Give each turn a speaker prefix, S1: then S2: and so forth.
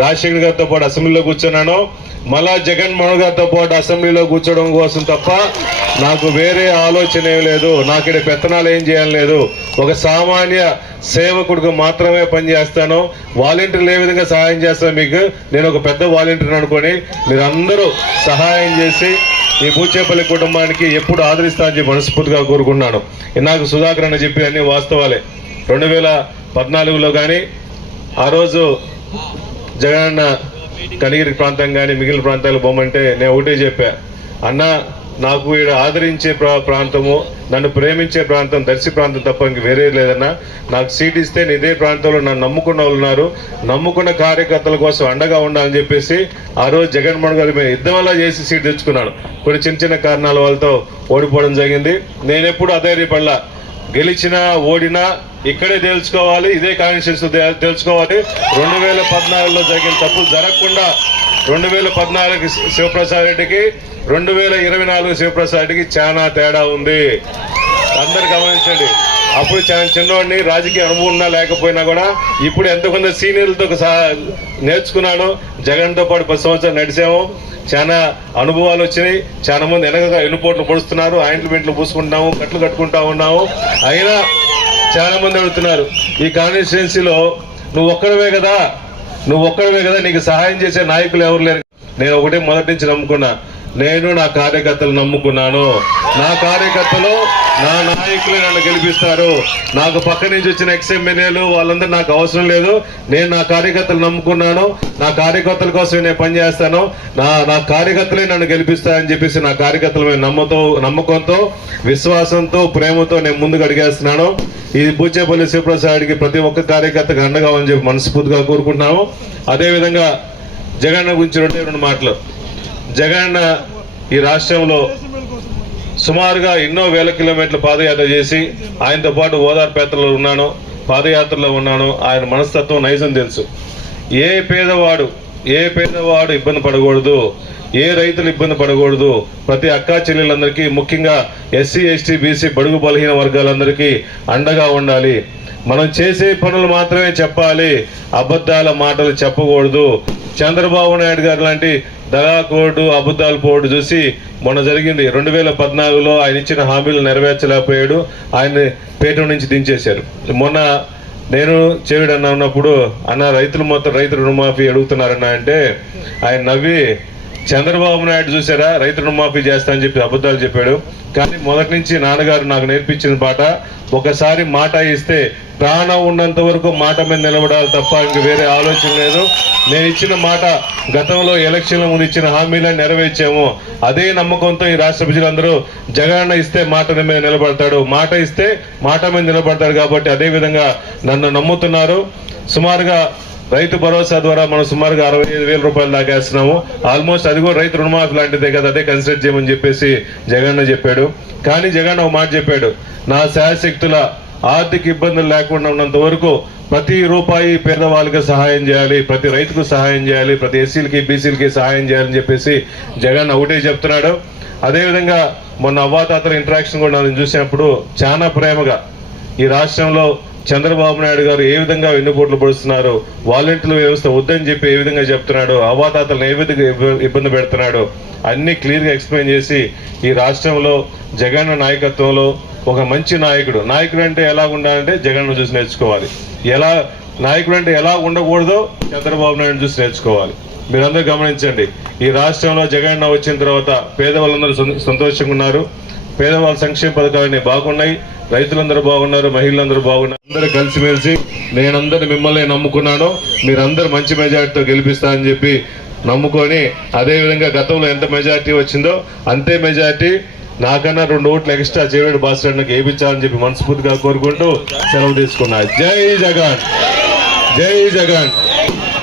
S1: రాజశేఖర్ గారితో పాటు అసెంబ్లీలో కూర్చున్నాను. మళ్ళా జగన్మోహన్ గారితో పాటు అసెంబ్లీలో కూర్చోవడం కోసం తప్ప నాకు వేరే ఆలోచన ఏం లేదు. నాకు ఇక్కడ పెత్తనాలు ఏం చేయలేదు లేదు. ఒక సామాన్య సేవకుడికి మాత్రమే పనిచేస్తాను వాలంటీర్లు ఏ విధంగా సహాయం చేస్తాను మీకు నేను ఒక పెద్ద వాలంటీర్ని అనుకొని మీరందరూ సహాయం చేసి ఈ బూచేపల్లి కుటుంబానికి ఎప్పుడు ఆదరిస్తానని చెప్పి మనస్ఫూర్తిగా కోరుకున్నాను నాకు సుధాకర్ అని చెప్పి అన్ని వాస్తవాలే. రెండు వేల పద్నాలుగులో కానీ ఆ రోజు జగనన్న కనిగిరి ప్రాంతం కానీ మిగిలిన ప్రాంతాలు పోమంటే నేను ఒకటే చెప్పా. అన్న నాకు ఈడ ఆదరించే ప్రా- ప్రాంతము నన్ను ప్రేమించే ప్రాంతం దర్శి ప్రాంతం తప్ప ఇంక వేరే లేదన్నా. నాకు సీట్ ఇస్తే నేను ఇదే ప్రాంతంలో నన్ను నమ్ముకున్న వాళ్ళు ఉన్నారు. నమ్ముకున్న కార్యకర్తల కోసం అండగా ఉండాలని చెప్పేసి ఆ రోజు జగన్మోహన్ గారి మీద యుద్ధం వల్ల చేసి సీట్ తెచ్చుకున్నాను. కొన్ని చిన్న చిన్న కారణాల వాళ్ళతో ఓడిపోవడం జరిగింది. నేనెప్పుడు అధైర్యపడలా. గెలిచినా ఓడినా ఇక్కడే తెలుసుకోవాలి ఇదే కాన్స్టిట్యూన్స్ తెలుసుకోవాలి రెండు వేల పద్నాలుగులో జరిగిన తప్పులు జరగకుండా రెండు వేల పద్నాలుగు శివప్రసాద్ రెడ్డికి రెండు వేల ఇరవై నాలుగు శివప్రసాద్ రెడ్డికి చాలా తేడా ఉంది. అందరు గమనించండి. అప్పుడు చాలా చిన్నవాడిని రాజకీయ అనుభవం ఉన్నా లేకపోయినా కూడా ఇప్పుడు ఎంతమంది సీనియర్లతో సహా- నేర్చుకున్నాను జగన్తో పాటు పది సంవత్సరాలు నడిచాము చాలా అనుభవాలు వచ్చినాయి. చాలా మంది వెనకగా ఎన్నుపోట్లు పొడుస్తున్నారు. ఆయింట్మెంట్లు పూసుకుంటాము కట్లు కట్టుకుంటా ఉన్నాము. అయినా చాలా మంది అడుగుతున్నారు ఈ కాన్స్టిట్యున్సీలో నువ్వు ఒక్కడవే కదా? నువ్వు ఒక్కడవే కదా? నీకు సహాయం చేసే నాయకులు ఎవరు లేరు? నేను ఒకటే మొదటి నుంచి నమ్ముకున్నా నేను నా కార్యకర్తలు నమ్ముకున్నాను. నా కార్యకర్తలు నా నాయకులు నన్ను గెలిపిస్తారు. నాకు పక్క నుంచి వచ్చిన ఎక్స్ఎమ్మెల్యేలు వాళ్ళందరూ నాకు అవసరం లేదు. నేను నా కార్యకర్తలు నమ్ముకున్నాను. నా కార్యకర్తల కోసం నేను పనిచేస్తాను. నా నా కార్యకర్తలే నన్ను గెలిపిస్తాయని చెప్పేసి నా కార్యకర్తల మీద నమ్మతో నమ్మకంతో విశ్వాసంతో ప్రేమతో నేను ముందుకు అడిగేస్తున్నాను. ఈ బూచేపల్లి శివప్రసాద్కి ప్రతి ఒక్క కార్యకర్తకు అండగా అని చెప్పి మనస్ఫూర్తిగా కోరుకుంటున్నాము. అదేవిధంగా జగన్ గురించి రెండే రెండు మాటలు. జగన్ ఈ రాష్ట్రంలో సుమారుగా ఎన్నో వేల కిలోమీటర్ల పాదయాత్ర చేసి ఆయనతో పాటు ఓదార్ పేత్రలో ఉన్నాను పాదయాత్రలో ఉన్నాను. ఆయన మనస్తత్వం నైజం తెలుసు. ఏ పేదవాడు ఏ పేదవాడు ఇబ్బంది పడకూడదు ఏ రైతులు ఇబ్బంది పడకూడదు ప్రతి అక్కా చెల్లెలందరికీ ముఖ్యంగా ఎస్సీ ఎస్టీ బీసీ బడుగు బలహీన వర్గాలందరికీ అండగా ఉండాలి. మనం చేసే పనులు మాత్రమే చెప్పాలి అబద్ధాల మాటలు చెప్పకూడదు. చంద్రబాబు నాయుడు గారు లాంటి దగాకోడు అబుద్దాల్ పోటు చూసి మొన్న జరిగింది. రెండు వేల పద్నాలుగులో ఆయన ఇచ్చిన హామీలు నెరవేర్చలేకపోయాడు. ఆయన పేట నుంచి దించేశారు. మొన్న నేను చెవిడు ఉన్నప్పుడు అన్న రైతులు మొత్తం రైతు రుణమాఫీ అడుగుతున్నారన్న అంటే ఆయన నవ్వి చంద్రబాబు నాయుడు చూసారా రైతు రుణమాఫీ చేస్తా అని చెప్పి అబద్ధాలు చెప్పాడు. కానీ మొదటి నుంచి నాన్నగారు నాకు నేర్పించిన పాట ఒకసారి మాట ఇస్తే ప్రాణం ఉన్నంత వరకు మాట మీద నిలబడాలి తప్ప ఇంక వేరే ఆలోచన లేదు. నేను ఇచ్చిన మాట గతంలో ఎలక్షన్ల ముందు ఇచ్చిన హామీలను నెరవేర్చాము. అదే నమ్మకంతో ఈ రాష్ట్ర ప్రజలందరూ జగనన్న ఇస్తే మాట మీద నిలబడతాడు. మాట ఇస్తే మాట మీద నిలబడతాడు కాబట్టి అదే విధంగా నన్ను నమ్ముతున్నారు. సుమారుగా రైతు భరోసా ద్వారా మనం సుమారుగా అరవై ఐదు వేల రూపాయలు దాకేస్తున్నాము. ఆల్మోస్ట్ అది కూడా రైతు రుణమాఫీ లాంటిదే కదా అదే కన్సిడర్ చేయమని చెప్పేసి జగన్న చెప్పాడు. కానీ జగన్ ఒక మాట చెప్పాడు నా శాశక్తుల ఆర్థిక ఇబ్బందులు లేకుండా ఉన్నంత వరకు ప్రతి రూపాయి పేదవాళ్ళకి సహాయం చేయాలి ప్రతి రైతుకు సహాయం చేయాలి ప్రతి ఎస్సీలకి బీసీలకి సహాయం చేయాలని చెప్పేసి జగన్ ఒకటే చెప్తున్నాడు. అదేవిధంగా మొన్న అవ్వాతాతల ఇంటరాక్షన్ కూడా నేను చూసినప్పుడు చాలా ప్రేమగా ఈ రాష్ట్రంలో చంద్రబాబు నాయుడు గారు ఏ విధంగా వెన్నుపోట్లు పడుస్తున్నారు? వాలంటీర్ల వ్యవస్థ వద్దని చెప్పి ఏ విధంగా చెప్తున్నాడు? అవాతాతలను ఏ విధంగా ఇబ్బంది పెడుతున్నాడు? అన్నీ క్లియర్గా ఎక్స్ప్లెయిన్ చేసి ఈ రాష్ట్రంలో జగన్ నాయకత్వంలో ఒక మంచి నాయకుడు. నాయకుడు అంటే ఎలా ఉండాలంటే జగన్ చూసి నేర్చుకోవాలి. ఎలా నాయకుడు అంటే ఎలా ఉండకూడదో చంద్రబాబు నాయుడు చూసి నేర్చుకోవాలి. మీరందరూ గమనించండి. ఈ రాష్ట్రంలో జగన్ వచ్చిన తర్వాత పేదవాళ్ళందరూ సంతోషంగా ఉన్నారు. పేదవాళ్ళ సంక్షేమ పథకాలన్నీ బాగున్నాయి. రైతులందరూ బాగున్నారు మహిళలందరూ బాగున్నారు. అందరూ కలిసిమెలిసి నేనందరిని మిమ్మల్ని నమ్ముకున్నాను. మీరందరూ మంచి మెజార్టీతో గెలిపిస్తా అని చెప్పి నమ్ముకొని అదే విధంగా గతంలో ఎంత మెజార్టీ వచ్చిందో అంతే మెజార్టీ నాకన్నా రెండు ఓట్లు ఎక్స్ట్రా చేవేడు బాస్ స్టాండ్కి వేయించాలని చెప్పి మనస్ఫూర్తిగా కోరుకుంటూ సెలవు తీసుకున్నా. జై జగన్! జై జగన్!